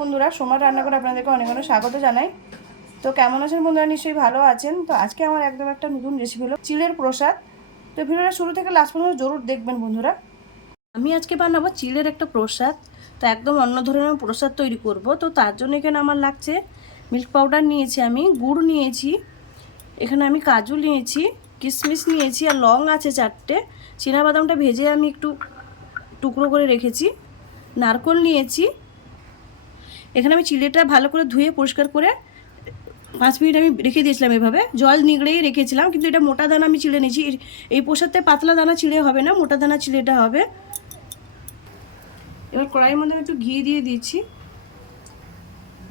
বন্ধুরা, সোমার রান্না করে আপনাদেরকে অনেক অনেক স্বাগত জানাই। তো কেমন আছেন বন্ধুরা? নিশ্চয়ই ভালো আছেন। তো আজকে আমার একদম একটা নতুন রেসিপি হলো চিড়ের প্রসাদ। তো ভিডিওটা শুরু থেকে লাস্ট পর্যন্ত জরুর দেখবেন বন্ধুরা। আমি আজকে বানাবো চিড়ের একটা প্রসাদ। তো একদম অন্য ধরনের প্রসাদ তৈরি করব। তো তার জন্য এখানে আমার লাগছে মিল্ক পাউডার নিয়েছি, আমি গুড় নিয়েছি, এখানে আমি কাজু নিয়েছি, কিশমিশ নিয়েছি, আর লং আছে 4টে। চিনাবাদামটা ভেজে আমি একটু টুকরো করে রেখেছি, নারকেল নিয়েছি। এখানে আমি চিড়েটা ভালো করে ধুয়ে পরিষ্কার করে 5 মিনিট আমি রেখে দিয়েছিলাম, এভাবে জল নিগড়েই রেখেছিলাম। কিন্তু এটা মোটা দানা আমি চিড়ে নিয়েছি। এই প্রসাদটায় পাতলা দানা চিড়ে হবে না, মোটা দানা চিড়েটা হবে। এবার কড়াইয়ের মধ্যে একটু ঘি দিয়ে দিচ্ছি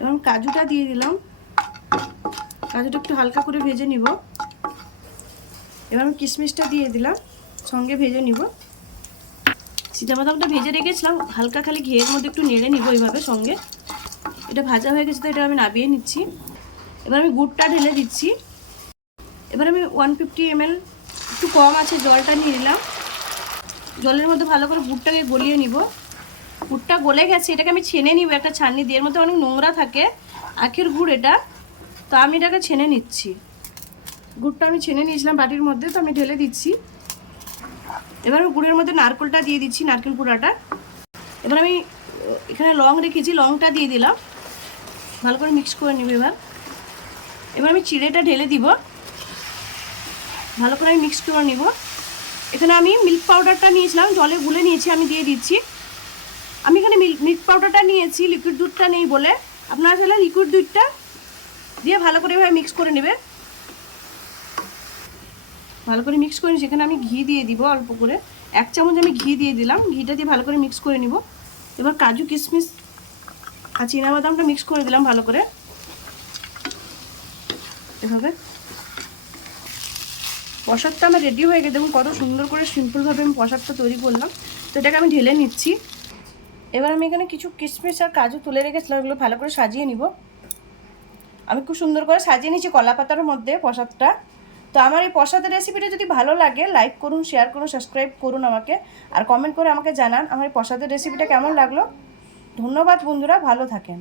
এবং কাজুটা দিয়ে দিলাম। কাজুটা একটু হালকা করে ভেজে নিব। এবার আমি কিশমিশটা দিয়ে দিলাম, সঙ্গে ভেজে নিব। চিনাবাদামটা ভেজে রেখেছিলাম, হালকা খালি ঘিয়ের মধ্যে একটু নেড়ে নিব এইভাবে সঙ্গে। এটা ভাজা হয়ে গেছে, তো এটা আমি নামিয়ে নিচ্ছি। এবার আমি গুড়টা ঢেলে দিচ্ছি। এবার আমি 150 ml, একটু কম আছে, জলটা নিয়ে নিলাম। জলের মধ্যে ভালো করে গুড়টাকে গলিয়ে নিব। গুড়টা গলে গেছে, এটাকে আমি ছেনে নিব একটা ছাঁকনি দিয়ে। এর মধ্যে অনেক নোংরা থাকে, আখের গুড় এটা। তো আমি এটাকে ছেনে নিচ্ছি। গুড়টা আমি ছেনে নিয়েছিলাম বাটির মধ্যে, তো আমি ঢেলে দিচ্ছি। এবার আমি গুড়ের মধ্যে নারকেলটা দিয়ে দিচ্ছি, নারকেল কুড়াটা। এবার আমি এখানে লং রেখেছি, লংটা দিয়ে দিলাম। ভালো করে মিক্স করে নিব। এবার আমি চিড়েটা ঢেলে দিব, ভালো করে আমি মিক্স করে নিব। এখানে আমি মিল্ক পাউডারটা নিয়েছিলাম, জলে গুলে নিয়েছি, আমি দিয়ে দিচ্ছি। আমি এখানে মিল্ক পাউডারটা নিয়েছি, লিকুইড দুধটা নেই বলে। আপনারা চাইলে লিকুইড দুধটা দিয়ে ভালো করে এভাবে মিক্স করে নেবে। ভালো করে মিক্স করে নিচ্ছি। এখানে আমি ঘি দিয়ে দিব অল্প করে, 1 চামচ আমি ঘি দিয়ে দিলাম। ঘিটা দিয়ে ভালো করে মিক্স করে নিব। এবার কাজু কিশমিশ আর চিনাবাদামটা মিক্স করে দিলাম ভালো করে এভাবে। প্রসাদটা আমার রেডি হয়ে গেছে। দেখুন কত সুন্দর করে সিম্পলভাবে আমি প্রসাদটা তৈরি করলাম। তো এটাকে আমি ঢেলে নিচ্ছি। এবার আমি এখানে কিছু কিশমিশ আর কাজু তুলে রেখেছিলাম, এগুলো ভালো করে সাজিয়ে নিব। আমি খুব সুন্দর করে সাজিয়ে নিচ্ছি কলা পাতার মধ্যে প্রসাদটা। তো আমার এই প্রসাদের রেসিপিটা যদি ভালো লাগে, লাইক করুন, শেয়ার করুন, সাবস্ক্রাইব করুন আমাকে, আর কমেন্ট করে আমাকে জানান আমার এই প্রসাদের রেসিপিটা কেমন লাগলো। ধন্যবাদ বন্ধুরা, ভালো থাকেন।